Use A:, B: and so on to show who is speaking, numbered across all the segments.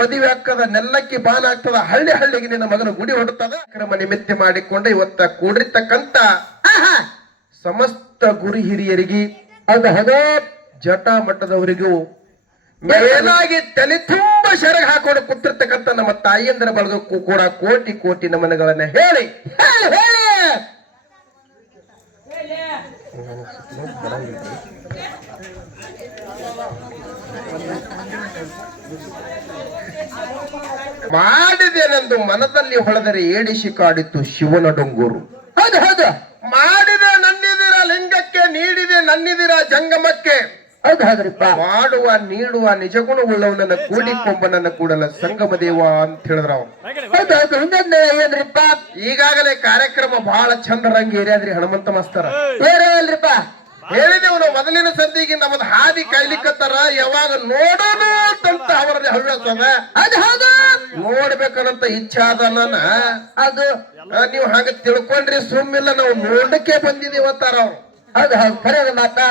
A: ಪದವಿ ಹಾಕದ ನೆಲ್ಲಕ್ಕಿ ಬಾಲ ಆಗ್ತದ ಹಳ್ಳಿ ಹಳ್ಳಿಗೆ ನಿನ್ನ ಮಗನ ಗುಡಿ ಹೊಡುತ್ತದ ಕ್ರಮ ನಿಮಿತ್ತ ಮಾಡಿಕೊಂಡು ಇವತ್ತ ಕೂಡಿರ್ತಕ್ಕಂತ
B: ಆಹಾ.
A: ಸಮಸ್ತ ಗುರು ಹಿರಿಯರಿಗೆ
B: ಅದ ಹದೇ
A: ಜಟಾ ಮಟ್ಟದವರಿಗೂ ಮೇಲಾಗಿ ತಲೆ ತುಂಬಾ ಶರಗ ಹಾಕೊಂಡು ಕೂತಿರ್ತಕ್ಕಂಥ ನಮ್ಮ ತಾಯಿಯಂದ್ರ ಬಳಗಕ್ಕೂ ಕೂಡ ಕೋಟಿ ಕೋಟಿ ನಮನಗಳನ್ನ ಹೇಳಿ
B: ಹೇಳಿ.
A: ಮಾಡಿದೆನೆಂದು ಮನದಲ್ಲಿ ಹೊಳೆದರೆ ಏಡಿಸಿ ಕಾಡಿತ್ತು ಶಿವನ ಡೊಂಗೂರು.
B: ಹೌದು ಹೌದು.
A: ಮಾಡಿದೆ ನನ್ನಿದಿರ ಲಿಂಗಕ್ಕೆ, ನೀಡಿದೆ ನನ್ನಿದಿರ ಜಂಗಮಕ್ಕೆ.
B: ಹೌದು ಹೌದ್ರಿಪ್ಪ
A: ಮಾಡುವ ನೀಡುವ ಕೂಡಿ ಕೂಡಿಕೊಂಬನನ್ನ ಕೂಡಲ ಸಂಗಮ ದೇವ ಅಂತ ಹೇಳಿದ್ರ ಅವನು.
B: ಹೌದು ಏನ್ರಿಪ್ಪ?
A: ಈಗಾಗಲೇ ಕಾರ್ಯಕ್ರಮ ಬಹಳ ಚಂದ ರಂಗ ಏರಿಯಾದ್ರಿ ಹನುಮಂತ ಮಾಸ್ತರ.
B: ಬೇರೆವಲ್ರಿಪ್ಪ
A: ಹೇಳಿದೆವು ನಾವು ಮೊದಲಿನ ಸಂದಿಗೆ ನಮ್ದು ಹಾದಿ ಕಾಯ್ಲಿಕ್ಕತ್ತಾರ ಯಾವಾಗ ನೋಡೋದು ಅಂತ ಅವರಲ್ಲಿ ಹವ್ಯಾಸ ಅದ
B: ಹೌದು.
A: ನೋಡ್ಬೇಕನ್ನಂತ ಇಚ್ಛೆ ಅದ ನನ್ನ.
B: ಅದು.
A: ನೀವು ಹಂಗ ತಿಳ್ಕೊಂಡ್ರಿ ಸುಮ್ಮಿಲ್ಲ ನಾವು ನೋಡಕ್ಕೆ ಬಂದಿದೀವಿ ಅಂತಾರ ಅವ್ರು
B: ಹೌದು. ಹೌದು ಮಾತಾ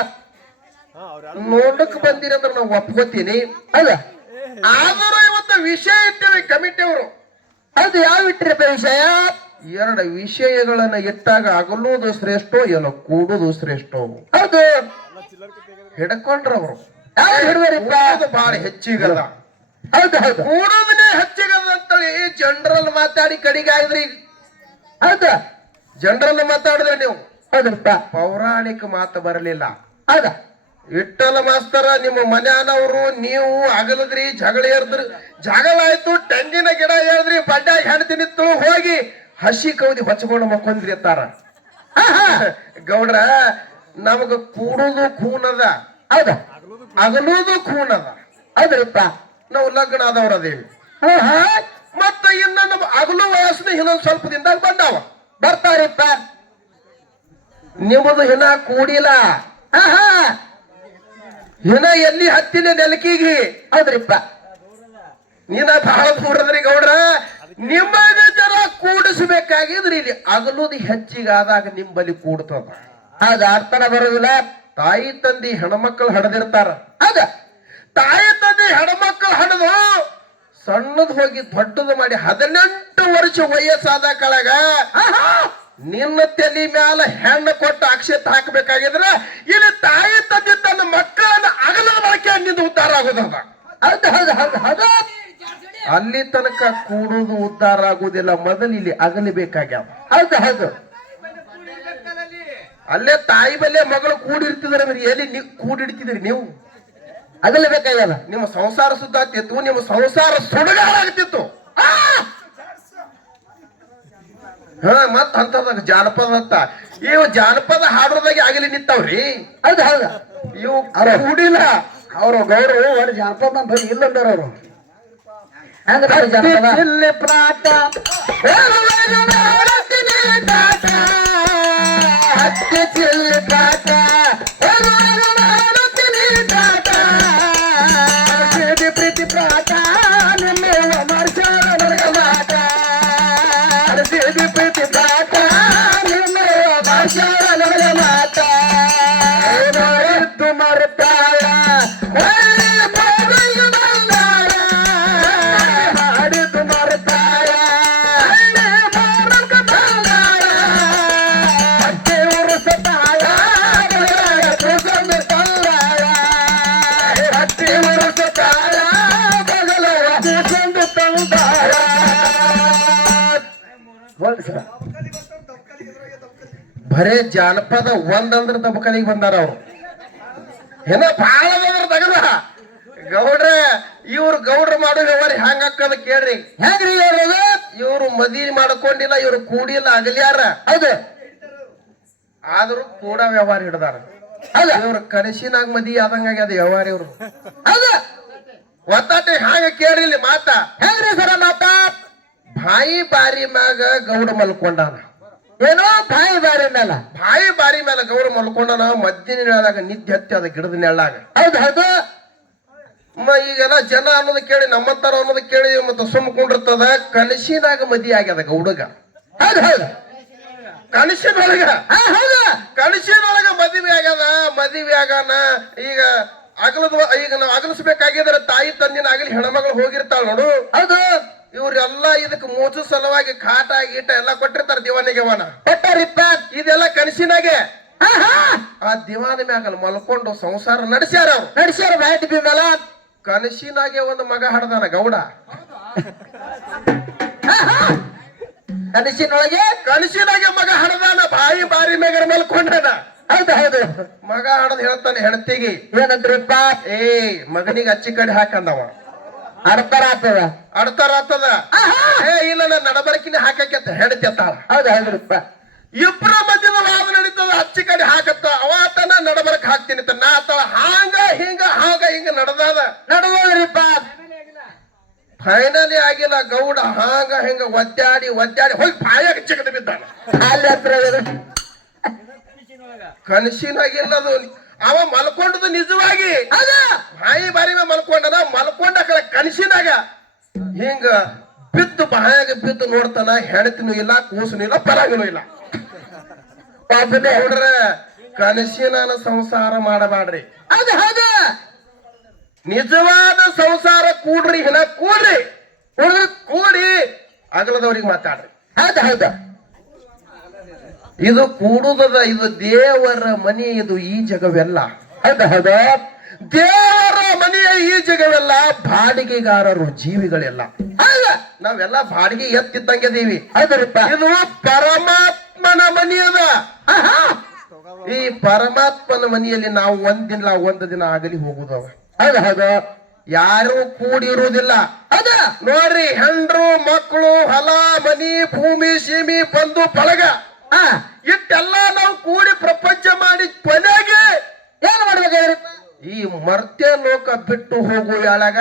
A: ನೋಡಕ್ ಬಂದಿರಿ ಅಂದ್ರೆ ನಾವು ಒಪ್ಕೋತೀನಿ.
B: ಅಲ್ಲ
A: ಆದರೂ ಇವತ್ತು ವಿಷಯ ಇಟ್ಟೇವೆ ಕಮಿಟಿ ಅವರು.
B: ಅದು ಯಾವ ಇಟ್ಟಿರಪ್ಪ ವಿಷಯ?
A: ಎರಡು ವಿಷಯಗಳನ್ನ ಇಟ್ಟಾಗ ಅಗಲೋದು ಶ್ರೇಷ್ಠ ಎಲ್ಲ ಕೂಡುದು ಶ್ರೇಷ್ಠ.
B: ಅದು
A: ಹಿಡ್ಕೊಂಡ್ರ ಅವರು.
B: ಯಾವ ಹಿಡುವರಿಪ್ಪ
A: ಬಹಳ ಹೆಚ್ಚಿಗಲ್ಲ.
B: ಹೌದು ಹೌದು.
A: ಕೂಡೋದನ್ನೇ ಹೆಚ್ಚಿಗಲ್ಲ ಅಂತೇಳಿ ಜನರಲ್ ಮಾತಾಡಿ ಕಡಿಗೆ ಆಗಿದ್ರಿ
B: ಹೌದು.
A: ಜನರಲ್ ಮಾತಾಡಿದ್ರೆ ನೀವು.
B: ಹೌದಪ್ಪ.
A: ಪೌರಾಣಿಕ ಮಾತು ಬರಲಿಲ್ಲ.
B: ಹೌದಾ.
A: ವಿಠ್ಠಲ ಮಾಸ್ತರ ನಿಮ್ಮ ಮನ್ಯಾನವರು ನೀವು ಅಗಲದ್ರಿ ಜಗಳ ಏರ್ದ್ರಿ ಜಗಳ ಆಯ್ತು ತೆಂಗಿನ ಗಿಡ ಏರ್ದ್ರಿ ಬಡ್ಡಾಗಿ ಹೆಣ್ತಿನಿತ್ತು ಹೋಗಿ ಹಸಿ ಕೌದಿ ಹೊಚ್ಕೊಂಡು ಮಕ್ಕೊಂದ್ರಿ ಅತ್ತಾರ
B: ಆಹಾ.
A: ಗೌಡ್ರ ನಮಗ ಕೂಡುದು ಖೂನದ.
B: ಹೌದಾ.
A: ಅಗಲುದು ಖೂನದ.
B: ಅದ್ರಪ್ಪ
A: ನಾವು ಲಗ್ನ ಆದವ್ರ ಅದೇವಿ. ಮತ್ತ ಇನ್ನ ನಮ್ಮ ಅಗಲು ವಯಸ್ಸಿನ ಇನ್ನೊಂದ್ ಸ್ವಲ್ಪ ದಿನದಾಗ ಬಂದಾವ.
B: ಬರ್ತಾರಿಪ್ಪ.
A: ನಿಮ್ಮದು ಹಿನ ಕೂಡಿಲ್ಲ.
B: ಹಾ
A: ಹಿನ ಎಲ್ಲಿ ಹತ್ತಿನ ನೆಲಕಿಗಿ?
B: ಹೌದ್ರಿಪ್ಪ
A: ನೀನ ಬಹಳ ದೂರದ್ರಿ ಗೌಡ್ರ. ನಿಮ್ಮ ಜನ ಕೂಡಿಸ್ಬೇಕಾಗಿದ್ರಿ ಇಲ್ಲಿ. ಅಗಲುದು ಹೆಚ್ಚಿಗಾದಾಗ ನಿಂಬಲ್ಲಿ ಕೂಡ್ತದ.
B: ಆಗ ಅರ್ಥನ ಬರೋದಿಲ್ಲ.
A: ತಾಯಿ ತಂದಿ ಹೆಣ್ಮಕ್ಳು ಹಡದಿರ್ತಾರ.
B: ಅದ.
A: ತಾಯಿ ತಂದಿ ಹೆಣ್ಮಕ್ಳು ಹಡದು ಸಣ್ಣದ್ ಹೋಗಿ ದೊಡ್ಡದು ಮಾಡಿ ಹದಿನೆಂಟು ವರ್ಷ ವಯಸ್ಸಾದ ಕಳಗ
B: ಆಹಾ!
A: ನಿನ್ನ ತಲೆ ಮ್ಯಾಲ ಹೆಣ್ಣು ಕೊಟ್ಟು ಅಕ್ಷತ ಹಾಕಬೇಕಾಗಿದ್ರ ಇಲ್ಲಿ ತಾಯಿ ತಂದೆ ತನ್ನ ಮಕ್ಕಳನ್ನ ಅಗಲ ಬಳಕೆ ನಿಂದ ಉದ್ಧಾರ ಆಗೋದದ
B: ಹೌದು ಹೌದು ಹೌದು ಹೌದು.
A: ಅಲ್ಲಿ ತನಕ ಕೂಡುದು ಉದ್ಧಾರ ಆಗುದಿಲ್ಲ ಮೊದಲು ಇಲ್ಲಿ ಅಗಲಬೇಕಾಗ್ಯಾವ
B: ಹೌದು ಹೌದು.
A: ಅಲ್ಲೇ ತಾಯಿ ಬಲ್ಲೆ ಮಗಳು ಕೂಡಿರ್ತಿದ್ರೆ ಎಲ್ಲಿ ನೀ ಕೂಡಿಡ್ತಿದ್ರಿ ನೀವು?
B: ಅಗಲಬೇಕಾಗ್ಯದ
A: ನಿಮ್ಮ ಸಂಸಾರ ಸುದ್ದಾಗ್ತಿತ್ತು ನಿಮ್ಮ ಸಂಸಾರ ಸುಡುಗಾಡಾಗ್ತಿತ್ತು. ಹಾ ಮತ್ತ ಅಂತದ ಜಾನಪದ ಅಂತ. ಇವು ಜಾನಪದ ಹಾಡೋದಾಗಿ ಆಗಲಿ ನಿಂತಾವ್ರಿ.
B: ಹೌದು ಹೌದು.
A: ಇವು ಕೂಡಿಲ್ಲ.
B: ಅವ್ರ ಗೌರವ ಒಂದು ಜಾನಪದ ಅಂತ ಇಲ್ಲ ಅಂದಾರ ಅವರು. ಹಂಗ ಜಾನಪದ. ಇಲ್ಲಿ ಪ್ರಾಟ. ಹತ್ತಿ ಚಿಲ್ಲಿ
A: ಜಾನಪದ ಒಂದಂದ್ರ ತಬಕಲಿಗೆ ಬಂದಾರ ಅವ್ರು. ಏನ ಬಹಳ ಬಂದ್ರ ತಗದ? ಗೌಡ್ರ ಇವ್ರು ಗೌಡ್ರ ಮಾಡೋ ವ್ಯವಹಾರ ಹೆಂಗ ಹಾಕದ ಕೇಳ್ರಿ.
B: ಹೆಂಗ್ರಿ ಹೇಳೋದು
A: ಇವ್ರು ಮದಿ ಮಾಡ್ಕೊಂಡಿಲ್ಲ ಇವ್ರು ಕೂಡಿಲ್ಲ ಅಗಲ್ಯಾರ
B: ಹೌದು.
A: ಆದ್ರೂ ಕೂಡ ವ್ಯವಹಾರ ಹಿಡ್ದಾರ.
B: ಅಲ್ಲ
A: ಇವ್ರ ಕನಸಿನಾಗ ಮದಿ ಆದಂಗ ಆಗ್ಯದ ವ್ಯವಹಾರ ಇವ್ರು.
B: ಹೌದು.
A: ಒತ್ತಾಟೆ ಹ್ಯಾಂಗ ಕೇಳ್ರಿ ಮಾತಾ ಮಾತ.
B: ಹೆಂಗ್ರಿ ಸರ ಮಾತ
A: ಬಾಯಿ ಬಾರಿ ಮ್ಯಾಗ ಗೌಡ ಮಲ್ಕೊಂಡಾನ.
B: ಏನೋ ಬಾಯಿ ಬಾರಿ ಮೇಲೆ.
A: ಬಾಯಿ ಬಾರಿ ಮೇಲೆ ಗೌಡ ಮಲ್ಕೊಂಡನ ಮದ್ದಿನ ನೆಳದಾಗ ನಿದ್ದೆ ಹತ್ತಿ ಅದ ಗಿಡದ ನೆಳ್ಳಾಗ
B: ಹೌದು ಹೌದು.
A: ಮ ಈಗೆಲ್ಲ ಜನ ಅನ್ನೋದು ಕೇಳಿ ನಮ್ಮತ್ತಾರ ಅನ್ನೋದು ಕೇಳಿ ಮತ್ತೆ ಸುಮ್ಕೊಂಡಿರ್ತದ ಕನಸಿನಾಗ ಮದಿ ಆಗ್ಯದ ಗೌಡಗ.
B: ಹೌದು ಹೌದು.
A: ಕನಸಿನೊಳಗ.
B: ಹೌದು.
A: ಕನಸಿನೊಳಗ ಮದುವೆ ಆಗ್ಯದ ಮದುವೆ ಆಗಾನ ಈಗ ಅಗಲದ ಈಗ ನಾವು ಅಗಲಿಸ್ಬೇಕಾಗಿದ್ರೆ ತಾಯಿ ತಂದಿನ ಆಗಲಿ ಹೆಣ್ಮಗಳು ಹೋಗಿರ್ತಾಳ ನೋಡು.
B: ಹೌದು.
A: ಇವ್ರೆಲ್ಲ ಇದಕ್ಕೆ ಮೋಸ ಸಲುವಾಗಿ ಕಾಟ ಗೀಟ ಎಲ್ಲ ಕೊಟ್ಟಿರ್ತಾರ ದಿವಾನಿಗೆ ಅವನ.
B: ಕೊಟ್ಟಾರಿಪ್ಪ.
A: ಇದೆಲ್ಲ ಕನಸಿನಾಗೆ.
B: ಆಹಾ!
A: ಆ ದಿವಾನ ಮ್ಯಾಗಲ್ ಮಲ್ಕೊಂಡು ಸಂಸಾರ ನಡೆಸ್ಯಾರ ಅವ್ರು.
B: ನಡ್ಸ್ಯಾರ ಬ್ಯಾಟ್ ಬಿಮ್ಮಲ
A: ಕನಸಿನಾಗೆ ಒಂದು ಮಗ ಹಡ್ದಾನ ಗೌಡ.
B: ಕನಸಿನೊಳಗೆ?
A: ಕನಸಿನಾಗೆ ಮಗ ಹಡ್ದಾನ ಬಾಯಿ ಬಾರಿ ಮ್ಯಾಗ ಮಲ್ಕೊಂಡಾನ.
B: ಹೌದು ಹೌದು.
A: ಮಗ ಹಡದ್ ಹೇಳ್ತಾನೆ ಹೆಣ್ತಿಗೆ
B: ಏನಂದ್ರಪ್ಪ?
A: ಏ ಮಗನಿಗೆ ಅಚ್ಚಿ ಕಡೆ ಹಾಕಂದವ.
B: ಆಗ್ತದ
A: ಅಡ್ತಾರ ಆತದ ಏ ಇಲ್ಲ ನಾನು ನಡಬರಕಿನ ಹಾಕಕ್ಕೆ ಹೆಡ್ತಾಳ
B: ಹೌದು ಹೇಳ್ರಿಪ್ಪ
A: ಇಬ್ಬರ ಮಧ್ಯದ ವಾದ ನಡೀತದ ಅಚ್ಚಿ ಕಡೆ ಹಾಕತ್ತ. ಅವಾತನ ನಡಬರಕ್ ಹಾಕ್ತೀನಿ ನಾ ಆತಳ ಹಾಂಗ ಹಿಂಗ ಹಾಂಗ ಹಿಂಗ ನಡೆದಾದ.
B: ನಡುವಲ್ರಿಪ್ಪ
A: ಫೈನಲಿ ಆಗಿಲ್ಲ ಗೌಡ ಹಾಂಗ ಹಿಂಗ ಒದ್ದಾಡಿ ಒದ್ದಾಡಿ. ಹೋಗಿ ಬಾಯಾಗ ಚಿಕ್ಕದ ಬಿದ್ದಾನ.
B: ಅಲ್ಲಿ ಹತ್ರ.
A: ಕನಸಿನಾಗಿಲ್ಲ ಅದು ಅವ ಮಲ್ಕೊಂಡದು ನಿಜವಾಗಿ.
B: ಹೌದು.
A: ಬಾಯಿ ಬಾರಿ ಮೇಲೆ ಮಲ್ಕೊಂಡನ ಮಲ್ಕೊಂಡ ಕಡೆ ಕನಸಿನಾಗ ಹಿಂಗ ಬಿದ್ದು ಬಾಯಾಗ ಬಿದ್ದು ನೋಡ್ತಾನ ಹೆಣತಿನೂ ಇಲ್ಲ ಕೂಸನು ಇಲ್ಲ ಪರಾಗಿನೂ ಇಲ್ಲ. ನೋಡ್ರ ಕನಸಿನ ಸಂಸಾರ ಮಾಡಬಾಡ್ರಿ
B: ಅದು ಹೌದು.
A: ನಿಜವಾದ ಸಂಸಾರ ಕೂಡ್ರಿ ಹಿನ ಕೂಡ್ರಿ.
B: ಕೂಡ್ರಿ
A: ಕೂಡಿ ಅಗಲದವ್ರಿಗೆ ಮಾತಾಡ್ರಿ.
B: ಅದ ಹೌದ.
A: ಇದು ಕೂಡುದದ ಇದು ದೇವರ ಮನೆ ಇದು ಈ ಜಗವೆಲ್ಲ.
B: ಅದ ಹೌದ.
A: ದೇವರ ಮನೆಯ ಈ ಜಗವೆಲ್ಲ ಬಾಡಿಗೆಗಾರರು ಜೀವಿಗಳೆಲ್ಲ.
B: ಅಲ್ಲ
A: ನಾವೆಲ್ಲ ಬಾಡಿಗೆ ಎತ್ತಿದ್ದಂಗೆದೀವಿ
B: ಹೌದ್ರಿಪ್ಪ.
A: ಇದು ಪರಮಾತ್ಮನ
B: ಮನೆಯದ
A: ಈ ಪರಮಾತ್ಮನ ಮನೆಯಲ್ಲಿ ನಾವು ಒಂದಿನ ಒಂದು ದಿನ ಆಗಲಿ ಹೋಗುದವ.
B: ಅದ ಹೌದು.
A: ಯಾರು ಕೂಡಿರುವುದಿಲ್ಲ.
B: ಅದ
A: ನೋಡ್ರಿ ಹೆಂಡ್ರು ಮಕ್ಕಳು ಹೊಲ ಮನಿ ಭೂಮಿ ಸೀಮಿ ಬಂದು ಬಳಗ ಇಟ್ಟೆಲ್ಲ ನಾವು ಕೂಡಿ ಪ್ರಪಂಚ ಮಾಡಿ ಕೊನೆಗೆ
B: ಏನ್ ಮಾಡ್ಬೇಕಾದ್ರಿ?
A: ಈ ಮರ್ತ್ಯ ಲೋಕ ಬಿಟ್ಟು ಹೋಗು ಯಾಳಾಗ?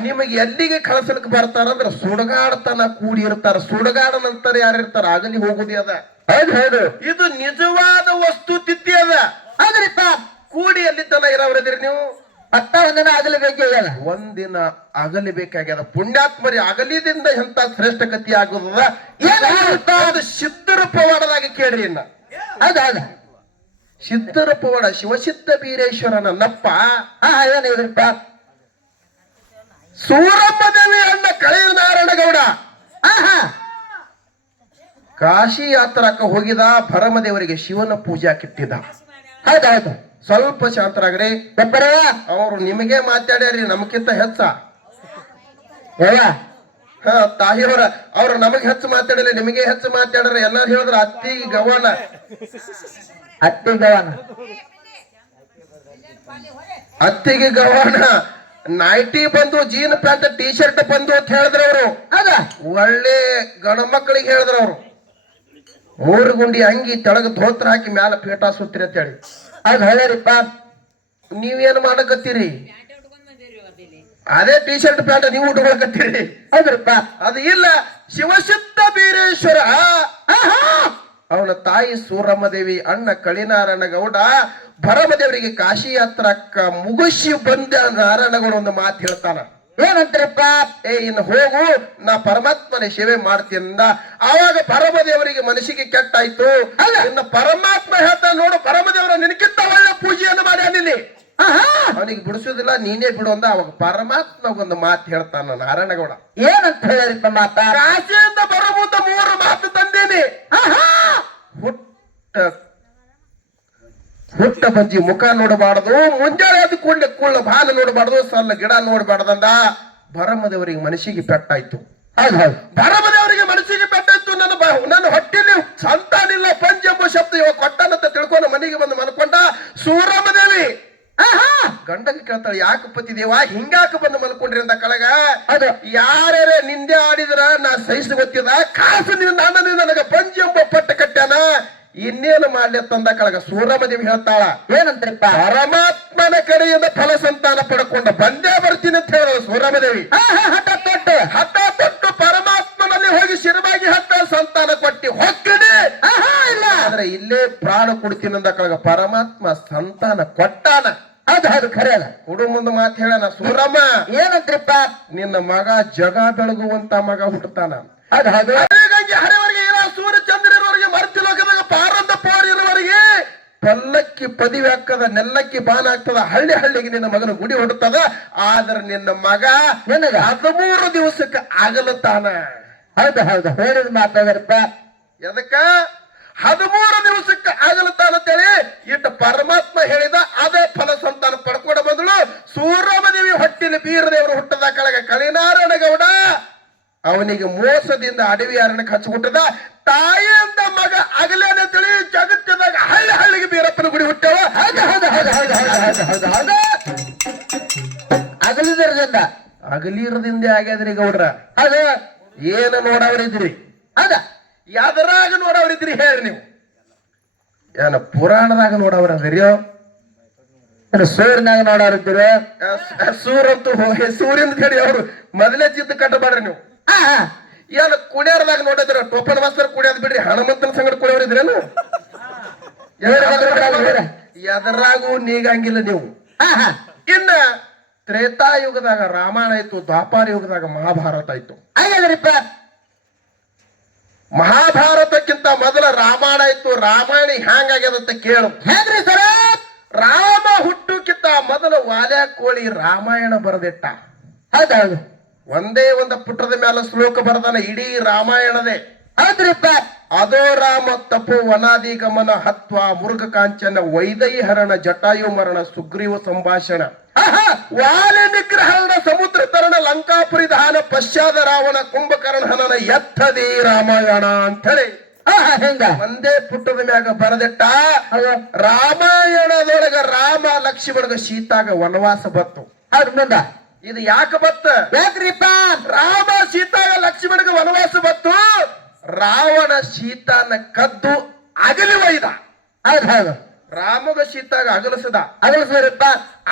A: ನಿಮಗೆ ಎಲ್ಲಿಗೆ ಕಳ್ಸಲಿಕ್ಕೆ ಬರ್ತಾರಂದ್ರ ಸುಡಗಾಡ್ತನ ಕೂಡಿ ಇರ್ತಾರ ಸುಡಗಾಡ ನಂತರ ಯಾರು ಇರ್ತಾರ ಆಗಲಿ ಹೋಗುದೇ ಅದ.
B: ಹೌದು ಹೌದು.
A: ಇದು ನಿಜವಾದ ವಸ್ತು ತಿಥಿ ಅದ.
B: ಆದ್ರೆ
A: ಕೂಡಿ ಎಲ್ಲಿ ತನ ಇರೋವ್ರದಿರಿ ನೀವು?
B: ಅತ್ತ ಒಂದಿನ ಆಗಲಿ ಬೇಕಾಗ್ಯದ.
A: ಒಂದಿನ ಅಗಲಿಬೇಕಾಗ್ಯದ ಪುಣ್ಯಾತ್ಮರಿ ಅಗಲಿದಿಂದ ಎಂತ ಶ್ರೇಷ್ಠ ಗತಿ ಆಗುದ ಸಿದ್ಧರ ಪವಾಡದಾಗ ಕೇಳ್ರಿ ಇನ್ನ.
B: ಅದ
A: ಸಿದ್ಧರ ಪವಾಡ ಶಿವಸಿದ್ಧ ವೀರೇಶ್ವರನ ನಪ್ಪ.
B: ಹಾ ಏನಿದ್ರಿಪ್ಪ
A: ಸೂರಮ್ಮ ದೇವಿ ಅಣ್ಣ ಕಳೆಯ ನಾರಾಯಣಗೌಡ ಕಾಶಿ ಯಾತ್ರಾಕ ಹೋಗಿದ ಭರಮದೇವರಿಗೆ ಶಿವನ ಪೂಜಾ ಕಿಟ್ಟಿದ
B: ಹೌದೌದು. ಹೌದು
A: ಸ್ವಲ್ಪ ಶಾಂತರಾಗ್ರಿ.
B: ಒಬ್ಬರ
A: ಅವರು ನಿಮಗೆ ಮಾತಾಡ್ಯಾರಿ ನಮಗಿಂತ ಹೆಚ್ಚ. ಹ ತಾಯಿಯವರ ಅವ್ರು ನಮಗೆ ಹೆಚ್ಚು ಮಾತಾಡಲಿ, ನಿಮಗೆ ಹೆಚ್ಚು ಮಾತಾಡ್ರಿ. ಎಲ್ಲಾರು ಹೇಳಿದ್ರ, ಅತ್ತಿ ಗವನ
B: ಹತ್ತಿ ಗವನ
A: ಅತ್ತಿಗೆ ಗವನ ನೈಟಿ ಬಂದು ಜೀನ್ ಪ್ಯಾಂಟ್ ಟಿ ಶರ್ಟ್ ಬಂದು ಅಂತ ಹೇಳಿದ್ರು ಅವರು.
B: ಅದ
A: ಒಳ್ಳೆ ಗಣ ಮಕ್ಕಳಿಗೆ ಹೇಳಿದ್ರು ಅವರು. ಮೂರು ಗುಂಡಿ ಅಂಗಿ ತೆಳಗ ಧೋತ್ರ ಹಾಕಿ ಮ್ಯಾಲ ಪೇಟ ಸುತ್ತಿ ಅಂತ ಹೇಳಿ.
B: ಅದ್ ಹೇಳಿರಿಪ್ಪ
A: ನೀವೇನ್ ಮಾಡಕತ್ತೀರಿ? ಅದೇ ಟಿ ಶರ್ಟ್ ಪ್ಯಾಂಟ್ ನೀವು ಉಟ್ಕೊಳಕತ್ತೀರಿ.
B: ಅದ್ರಪ್ಪ
A: ಅದು ಇಲ್ಲ ಶಿವಸಿದ್ಧ ಬೀರೇಶ್ವರ. ಅವನ ತಾಯಿ ಸೂರಮ್ಮ ದೇವಿ ಅಣ್ಣ ಕಳಿನಾರಾಯಣ ಗೌಡ ಭರಮದೇವರಿಗೆ ಕಾಶಿ ಯಾತ್ರಕ್ಕ ಮುಗಿಸಿ ಬಂದ ನಾರಾಯಣಗೌಡ ಒಂದು ಮಾತು ಹೇಳ್ತಾನ.
B: ಏನಂತರಪ್ಪ?
A: ಏ ಇನ್ನು ಹೋಗು ನಾ ಪರಮಾತ್ಮನ ಸೇವೆ ಮಾಡ್ತೀನಿಂದ ಆವಾಗ ಪರಮದೇವರಿಗೆ ಮನಸ್ಸಿಗೆ ಕೆಟ್ಟಾಯ್ತು. ಇನ್ನು ಪರಮಾತ್ಮ ಹೇಳ್ತಾ ನೋಡು ಪರಮದೇವರ ನಿನಕ್ಕಿಂತ ಒಳ್ಳೆ ಪೂಜೆಯನ್ನು
B: ಮಾಡಿ
A: ಅವನಿಗೆ ಬಿಡಿಸೋದಿಲ್ಲ ನೀನೇ ಬಿಡು ಅಂದ. ಅವಾಗ ಪರಮಾತ್ಮ ಒಂದು ಮಾತು ಹೇಳ್ತಾನ ನಾರಾಯಣಗೌಡ.
B: ಏನಂತ ಹೇಳಿರಿಪ್ಪ ಮಾತ?
A: ಕಾಶಿಯಿಂದ ಬರಬಹುದು ಮೂರು ಮಾತು ತಂದೇನಿ.
B: ಆಹಾ
A: ಹುಟ್ಟ ಹುಟ್ಟ ಬಂಜಿ ಮುಖ ನೋಡಬಾರದು ಮುಂಜಾನೆ ಅದು ಕೂಡಲೇ ಕುಳ್ಳ ಬಾಲ ನೋಡಬಾರದು ಸಲ್ಲ ಗಿಡ ನೋಡಬಾರ್ದಂದ. ಭರಮದೇವರಿಗೆ ಮನಸ್ಸಿಗೆ ಪೆಟ್ಟಾಯ್ತು. ಭರಮದೇವರಿಗೆ ಮನಸ್ಸಿಗೆ ಪೆಟ್ಟಾಯ್ತು. ನನ್ನ ನನ್ನ ಹೊಟ್ಟೆಲಿ ಸಂತಾನಿಲ್ಲ ಪಂಚ ಎಂಬ ಶಬ್ದ ಇವ ಕೊಟ್ಟನಂತ ತಿಳ್ಕೊಂಡು ಮನೆಗೆ ಬಂದು ಮನ್ಕೊಂಡ ಸೂರಮದೇವಿ ಗಂಡಗೆ ಕೇಳ್ತಾಳೆ ಯಾಕೆ ಪತಿ ದೇವ? ಹಿಂಗಾಕ ಬಂದು ಮಲ್ಕೊಂಡ್ರಿ ಅಂತ ಕಳಗ?
B: ಅದ.
A: ಯಾರ್ಯಾರ ನಿಂದೆ ಆಡಿದ್ರ ನಾ ಸಹಿಸಿ ಗೊತ್ತಿದ ಕಾಸು ನಿನ್ನ ಅಣ್ಣನಿಂದ ನನಗೆ ಪಂಚ ಎಂಬ ಪಟ್ಟ ಕಟ್ಟ್ಯಾನ. ಇನ್ನೇನು ಮಾಡ್ಲಿ ತಂದ ಕಳಗ. ಸೂರಮದೇವಿ ಹೇಳ್ತಾಳ
B: ಏನಂತ್ರಿಪ್ಪ?
A: ಪರಮಾತ್ಮನ ಕಡೆಯಿಂದ ಫಲ ಸಂತಾನ ಪಡ್ಕೊಂಡ ಬಂದೇ ಬರ್ತೀನಿ ಅಂತ ಹೇಳ ಸೂರಮದೇವಿ
B: ಹಠ ತೊಟ್ಟು.
A: ಹಠ ತೊಟ್ಟು ಪರಮಾತ್ಮನಲ್ಲಿ ಹೋಗಿ ಶಿರವಾಗಿ ಹತ್ತ ಸಂತಾನ ಕೊಟ್ಟಿ ಹೊಕ್ಕಿಡಿ.
B: ಇಲ್ಲ.
A: ಆದ್ರೆ ಇಲ್ಲೇ ಪ್ರಾಣ ಕೊಡ್ತೀನಿ ಅಂದ ಕಳಗ. ಪರಮಾತ್ಮ ಸಂತಾನ ಕೊಟ್ಟಾನ.
B: ಹೌದು ಅದು ಖರೆ ಅದ
A: ಮುಂದ ಮಾತು ಹೇಳಣ ಸೂರಮ್ಮ
B: ಏನಂತ್ರಿಪ್ಪ
A: ನಿನ್ನ ಮಗ ಜಗ ಬೆಳಗುವಂತ ಮಗ
B: ಹುಟ್ಟತಾನ ಅದ್
A: ಅದು. ಹರಿವರಿಗೆ ಇರೋ ಸೂರ್ಯ ಚಂದ್ರ ಇರೋರಿಗೆ ಮರ್ತಿ ಲೋಕದಾಗ ಪಾರಂತ ಪೋರ್ ಇರುವವರೆಗೆ ಪಲ್ಲಕ್ಕಿ ಪದಿವೆ ಹಾಕದ ನೆಲ್ಲಕ್ಕಿ ಬಾನ ಆಗ್ತದ ಹಳ್ಳಿ ಹಳ್ಳಿಗೆ ನಿನ್ನ ಮಗನ ಗುಡಿ ಹೊಡುತ್ತದ ಆದ್ರೆ ನಿನ್ನ ಮಗ
B: ನಿನಗ?
A: ಹದಿಮೂರು ದಿವಸಕ್ಕೆ ಆಗಲತ್ತಾನ.
B: ಹೌದು ಹೌದು. ಹೇಳಿದ ಮಾತಾದ್ರಪ್ಪ
A: ಎದಕ್ಕ? ಹದಿಮೂರು ದಿವಸಕ್ಕೆ ಆಗಲತ್ತಾನ ಅಂತೇಳಿ ಇಟ್ಟು ಪರಮಾತ್ಮ ಹೇಳಿದ ಅದೇ ಫಲ ಸಂತಾನ ಪಡ್ಕೊಂಡ ಬದಲು ಸೂರಮದೇವಿ ಹೊಟ್ಟಿನ ಬೀರದೇವರು ಹುಟ್ಟದ ಕೆಳಗೆ ಕಲಿನಾರಾಯಣಗೌಡ ಅವನಿಗೆ ಮೋಸದಿಂದ ಅಡವಿ ಅರಣ್ಯಕ್ಕೆ ಹಚ್ಚಿಬಿಟ್ಟದ. ತಾಯಿಯಿಂದ ಮಗ ಆಗಲೇನೆ ತಿಳಿ ಜಗತ್ತಿನಾಗ ಹಳ್ಳಿ ಹಳ್ಳಿಗೆ ಬೀರಪ್ಪನ ಗುಡಿ ಹುಟ್ಟವ.
B: ಅಗಲಿದ್ರದಿಂದ.
A: ಅಗಲಿರದಿಂದ ಆಗ್ಯಾದ್ರಿ ಗೌಡ್ರ.
B: ಅದ
A: ಏನು ನೋಡವ್ರಿದ್ರಿ?
B: ಅದ
A: ಯಾವ್ದ್ರಾಗ ನೋಡವ್ರಿದ್ರಿ ಹೇಳ್ರಿ ನೀವು. ಏನ ಪುರಾಣದಾಗ ನೋಡವ್ರ ಅದರ್ಯೋ
B: ಸೂರ್ಯನಾಗ ನೋಡೋರಿದ್ದೀರಿ
A: ಸೂರಂತೂ ಸೂರ್ಯನ ಹೇಳಿ ಅವರು ಮೊದಲೇ ಚಿತ್ತ ಕಟ್ಟಬೇಡ್ರಿ ನೀವು. ಏನ ಕುಡಿಯಾರದಾಗ ಕುಣಿಯಾರದಾಗ ನೋಡಿದ್ರ ಟೋಪನ್ ಮಾಸ್ತರ್ ಕುಣಿಯೋದ್ ಬಿಡ್ರಿ ಹನುಮಂತನ ಸಂಗಡ ಕುಣಿಯೋರಿದ್ರೇನು ಎದರಾಗೂ ನೀಗಂಗಿಲ್ಲ ನೀವು. ಇನ್ನ ತ್ರೇತಾಯುಗದಾಗ ರಾಮಾಯಣ ಆಯ್ತು ದ್ವಾಪಾರ ಯುಗದಾಗ ಮಹಾಭಾರತ ಆಯ್ತು.
B: ಹಾಗಾದ್ರಿಪ್ಪ.
A: ಮಹಾಭಾರತಕ್ಕಿಂತ ಮೊದಲ ರಾಮಾಯಣ ಇತ್ತು. ರಾಮಾಯಣ ಹ್ಯಾಂಗಾಗ್ಯದಂತ ಕೇಳು.
B: ಹೇಗ್ರಿ ಸರ?
A: ರಾಮ ಹುಟ್ಟುಕ್ಕಿಂತ ಮೊದಲ ವಾಲ್ಯ ಕೋಳಿ ರಾಮಾಯಣ ಬರೆದಿಟ್ಟ.
B: ಹೌದು ಹೌದು.
A: ಒಂದೇ ಒಂದು ಪುಟ್ಟದ ಮೇಲೆ ಶ್ಲೋಕ ಬರ್ದನ ಇಡೀ ರಾಮಾಯಣದೇ.
B: ಹೌದ್ರಿಪ್ಪ
A: ಅದೋ ರಾಮ ತಪು ವನಾದಿ ಗಮನ ಹತ್ವ ಮುರುಘ ಕಾಂಚನ ವೈದೈ ಹರಣ ಜಟಾಯು ಮರಣ ಸುಗ್ರೀವ ಸಂಭಾಷಣ. ವಾಲಿ ನಿಗ್ರಹಣ ಸಮುದ್ರ ತರಣ ಲಂಕಾಪುರಿ ದಹನ ಪಶ್ಚಾದ ರಾವಣ ಕುಂಭಕರ್ಣ ಹನನ ಎತ್ತದಿ ರಾಮಾಯಣ ಅಂತ
B: ಹೇಳಿ ಹೆಂಗ?
A: ಒಂದೇ ಪುಟ್ಟದ ಮ್ಯಾಗ ಬರದಿಟ್ಟ ರಾಮಾಯಣದೊಳಗ ರಾಮ ಲಕ್ಷ್ಮಣಗ ಸೀತಾಗ ವನವಾಸ ಬತ್ತು
B: ಅದ್ರಿಂದ ಮುಂದ.
A: ಇದು ಯಾಕೆ ಬತ್ತ
B: ಯಾಕ್ರಿಪ್ಪ
A: ರಾಮ ಸೀತಾಗ ಲಕ್ಷ್ಮಣಗ ವನವಾಸ ಬತ್ತು ರಾವಣ ಸೀತಾನ ಕದ್ದು ಅಗಲಿ ಒಯ್ದ
B: ಹೌದು ಹೌದು.
A: ರಾಮಗ ಸೀತಾಗ ಅಗಲಸದ ಅಗಲಸದ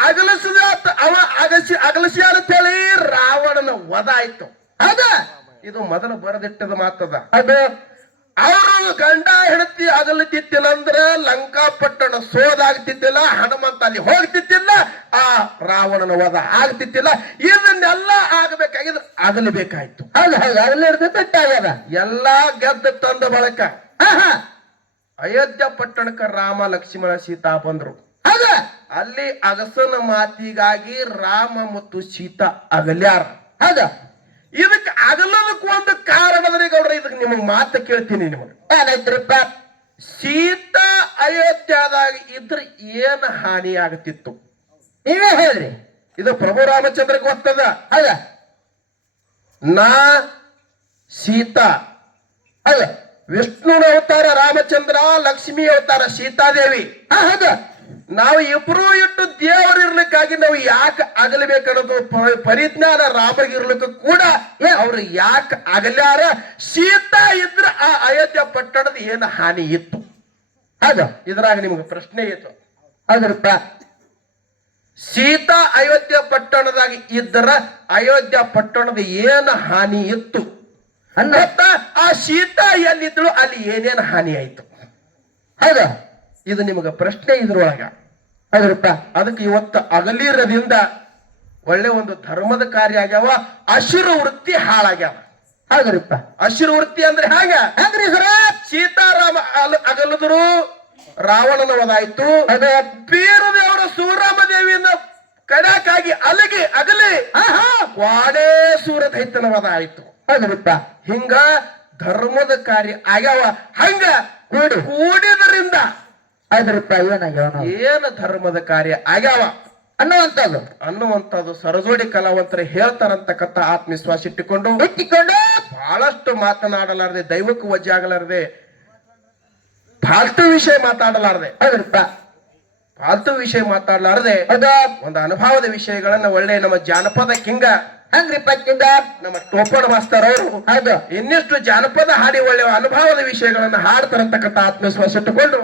A: ಅಗಲಸದ ಅವ ಅಗಸಿ ಅಗಲಸಿ ಅಂತೇಳಿ ರಾವಣನ ವದ ಆಯ್ತು.
B: ಅದ
A: ಇದು ಮೊದಲು ಬರೆದಿಟ್ಟದ ಮಾತದ
B: ಅದು?
A: ಅವರು ಗಂಡ ಹೆಂಡತಿ ಅಗಲತಿತ್ತಿಲ್ಲ ಅಂದ್ರ ಲಂಕಾಪಟ್ಟಣ ಸೋದಾಗ್ತಿದ್ದಿಲ್ಲ ಹನುಮಂತ ಅಲ್ಲಿ ಹೋಗ್ತಿದ್ದಿಲ್ಲ ಆ ರಾವಣನ ವಧ ಆಗ್ತಿದ್ದಿಲ್ಲ. ಇದನ್ನೆಲ್ಲ ಆಗಬೇಕಾಗಿದ್ರೆ ಅಗಲಬೇಕಾಯ್ತು.
B: ಅಲ್ಲಿ ಹಿಡಿದು ಬಿಟ್ಟಾಗ್ಯದ
A: ಎಲ್ಲಾ ಗೆದ್ದ ತಂದ ಬಳಕ. ಅಯೋಧ್ಯ ಪಟ್ಟಣಕ್ಕೆ ರಾಮ ಲಕ್ಷ್ಮಣ ಸೀತಾ ಬಂದರು.
B: ಅದ
A: ಅಲ್ಲಿ ಅಗಸನ ಮಾತಿಗಾಗಿ ರಾಮ ಮತ್ತು ಸೀತಾ ಅಗಲ್ಯಾರ.
B: ಅದ
A: ಇದಕ್ಕೆ ಅಗಲದಕ್ಕೆ ಒಂದು ಕಾರಣದಲ್ಲಿ ಗೌಡ್ರ ಇದಕ್ಕೆ ನಿಮಗೆ ಮಾತು ಕೇಳ್ತೀನಿ ನಿಮಗೆ. ಸೀತಾ ಅಯೋಧ್ಯದಾಗ ಇದ್ರೆ ಏನ್ ಹಾನಿ ಆಗತ್ತಿತ್ತು
B: ನೀವೇ ಹೇಳ್ರಿ
A: ಇದು ಪ್ರಭು ರಾಮಚಂದ್ರ ಗೊತ್ತದ?
B: ಅಲ್ಲ
A: ನಾ ಸೀತಾ.
B: ಹೌದು.
A: ವಿಷ್ಣುನ ಅವತಾರ ರಾಮಚಂದ್ರ, ಲಕ್ಷ್ಮಿ ಅವತಾರ ಸೀತಾದೇವಿ.
B: ಹೌದು.
A: ನಾವು ಇಬ್ರು ಇಟ್ಟು ದೇವರಿರ್ಲಿಕ್ಕಾಗಿ ನಾವು ಯಾಕೆ ಆಗಲಬೇಕನ್ನೋದು ಪರಿಜ್ಞಾನ ರಾಮಗಿರ್ಲಿಕ್ಕ ಕೂಡ ಅವ್ರು ಯಾಕೆ ಅಗಲ್ಯಾರ ಸೀತಾ ಇದ್ರ ಆ ಅಯೋಧ್ಯ ಪಟ್ಟಣದ ಏನು ಹಾನಿ ಇತ್ತು?
B: ಅದ
A: ಇದ್ರಾಗ ನಿಮ್ಗೆ ಪ್ರಶ್ನೆ ಇತ್ತು.
B: ಅದ್ರಪ್ಪ
A: ಸೀತಾ ಅಯೋಧ್ಯ ಪಟ್ಟಣದಾಗ ಇದ್ದರ ಅಯೋಧ್ಯ ಪಟ್ಟಣದ ಏನು ಹಾನಿ ಇತ್ತು?
B: ಅನ್ನ
A: ಮತ್ತ ಆ ಶೀತ ಎಲ್ಲಿದ್ದಳು ಅಲ್ಲಿ ಏನೇನು ಹಾನಿ ಆಯ್ತು?
B: ಹೌದಾ?
A: ಇದು ನಿಮಗೆ ಪ್ರಶ್ನೆ ಇದ್ರೊಳಗ.
B: ಹೌದ್ರಿಪ್ಪ?
A: ಅದಕ್ಕೆ ಇವತ್ತು ಅಗಲಿರದಿಂದ ಒಳ್ಳೆ ಒಂದು ಧರ್ಮದ ಕಾರ್ಯ ಆಗ್ಯಾವ ಅಶಿರು ವೃತ್ತಿ ಹಾಳಾಗ್ಯಾವ.
B: ಹೌದ್ರಿಪ್ಪ?
A: ಅಶಿರು ವೃತ್ತಿ ಅಂದ್ರೆ ಹಾಗ?
B: ಹೆಂಗ್ರಿ ಸರ.
A: ಸೀತಾರಾಮ ಅಲ- ಅಗಲಿದ್ರು ರಾವಣನ
B: ಅದ
A: ಬೀರದೇವರ ಸೂರಾಮ ದೇವಿಯಿಂದ ಕಡಕಾಗಿ ಅಲಗಿ ಅಗಲಿ
B: ಆಹಾ.
A: ವಾಡೇ ಸೂರದೈತನ ದೈತನವಾದ ಆಯ್ತು.
B: ಹೌದ್ರಿಪ್ಪ
A: ಹಿಂಗ ಧರ್ಮದ ಕಾರ್ಯ ಆಗ್ಯಾವ ಹಂಗ
B: ಕೂಡಿ
A: ಕೂಡಿದ್ರಿಂದ
B: ಅದ್ರಪ್ಪ ಏನಾಗ್ಯಾವ
A: ಏನ ಧರ್ಮದ ಕಾರ್ಯ ಆಗ್ಯಾವ?
B: ಅನ್ನುವಂಥದ್ದು.
A: ಅನ್ನುವಂಥದ್ದು ಸರಜೋಡಿ ಕಲಾವಂತರ ಹೇಳ್ತಾರಂತಕ್ಕಂಥ ಆತ್ಮವಿಶ್ವಾಸ ಇಟ್ಟುಕೊಂಡು
B: ಇಟ್ಟುಕೊಂಡು
A: ಬಹಳಷ್ಟು ಮಾತನಾಡಲಾರದೆ ದೈವಕ್ಕೆ ವಜ್ಜೆ ಆಗಲಾರದೆ ಫಾಲ್ತು ವಿಷಯ ಮಾತಾಡಲಾರದೆ.
B: ಹೌದ್ರಿಪ್ಪ
A: ಫಾಲ್ತು ವಿಷಯ ಮಾತಾಡಲಾರದೆ
B: ಅದ
A: ಒಂದು ಅನುಭವದ ವಿಷಯಗಳನ್ನ ಒಳ್ಳೆ ನಮ್ಮ ಜಾನಪದ ಕಿಂಗ
B: ಹೆಂಗ್ರಿಪ್ಪ ಪಕ್ಕಿಂದ?
A: ನಮ್ಮ ಟೋಪಣ ಮಾಸ್ತರ್ ಅವರು.
B: ಹೌದು?
A: ಇನ್ನಿಷ್ಟು ಜಾನಪದ ಹಾಡಿ ಒಳ್ಳೆ ಅನುಭವದ ವಿಷಯಗಳನ್ನ ಹಾಡ್ತಾರಂತಕ್ಕಂಥ ಆತ್ಮವಿಶ್ವಾಸ ಇಟ್ಟುಕೊಂಡು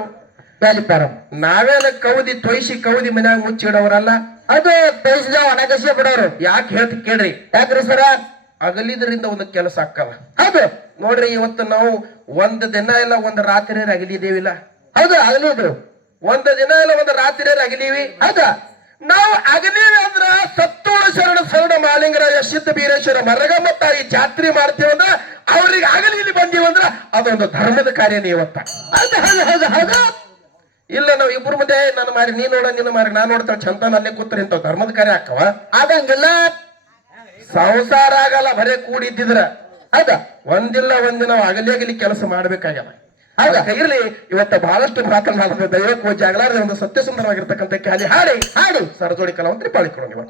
B: ಬೆಳಿತಾರ
A: ನಾವೇನ ಕೌದಿ ತೊಯ್ಸಿ ಕೌದಿ ಮನ್ಯಾಗ ಮುಚ್ಚಿಡೋರಲ್ಲ
B: ಅದು ತೊಯ್ಸಿದ ಒಣಗಸಿ ಬಿಡೋರು.
A: ಯಾಕೆ ಹೇಳ್ತಿ ಕೇಳ್ರಿ.
B: ಯಾಕ್ರಿ ಸರ?
A: ಅಗಲಿದ್ರಿಂದ ಒಂದು ಕೆಲಸ ಆಕ್ಕವ
B: ಹೌದು.
A: ನೋಡ್ರಿ ಇವತ್ತು ನಾವು ಒಂದ್ ದಿನ ಇಲ್ಲ ಒಂದ್ ರಾತ್ರಿ ಅಗಲಿದೇವಿಲ್ಲ.
B: ಹೌದು ಅಗಲಿದ್ರು
A: ಒಂದ್ ದಿನ ಇಲ್ಲ ಒಂದ್ ರಾತ್ರಿ ಅಗಲೀವಿ.
B: ಹೌದು.
A: ನಾವು ಅಗಲೀವಿ ಅಂದ್ರ ಸತ್ತೋಳ ಶರಣ ಶರಣ ಮಾಲಿಂಗರಾಯ ಸಿದ್ಧ ಬೀರೇಶ್ವರ ಮರಗಮ್ಮ ತಾಯಿ ಜಾತ್ರೆ ಮಾಡ್ತೀವಂದ್ರ ಅವ್ರಿಗೆ ಆಗಲಿ ಇಲ್ಲಿ ಬಂದೀವಂದ್ರ ಅದೊಂದು ಧರ್ಮದ ಕಾರ್ಯನೇ ಇವತ್ತ
B: ಹೌದು ಹೌದು ಹೌದು.
A: ಇಲ್ಲ, ನಾವು ಇಬ್ರು ಮುಂದೆ ನನ್ನ ಮಾರಿ ನೀ ನೋಡ, ನಿನ್ನ ಮಾರಿ, ನಾ ನೋಡ್ತಾಳೆ ಚಂತನ ಅಲ್ಲೇ ಕೂತ್ರಿ ಇಂತ ಧರ್ಮದ ಕಾರ್ಯ ಹಾಕವ
B: ಆಗಂಗಿಲ್ಲ.
A: ಸಂಸಾರ ಆಗಲ್ಲ, ಬರೇ ಕೂಡಿದ್ದಿದ್ರ.
B: ಅದ,
A: ಒಂದಿಲ್ಲ ಒಂದಿನ ಆಗಲಿ ಆಗಲಿ ಕೆಲಸ ಮಾಡ್ಬೇಕಾಗ್ಯದ.
B: ಹೌದಾ?
A: ಇರಲಿ ಇವತ್ತು ಬಹಳಷ್ಟು ಮಾತನಾಡಿದ ದೈವಕ್ಕೂ ಜಗಳಾರದ ಒಂದು ಸತ್ಯ ಸುಂದರವಾಗಿರ್ತಕ್ಕಂಥ ಹಾಡಿ
B: ಹಾಡಿ
A: ಸರಜೋಡಿ ಕಲಾವಂತರಿ ಪಾಳಿಕೊಳ್ಳೋಣ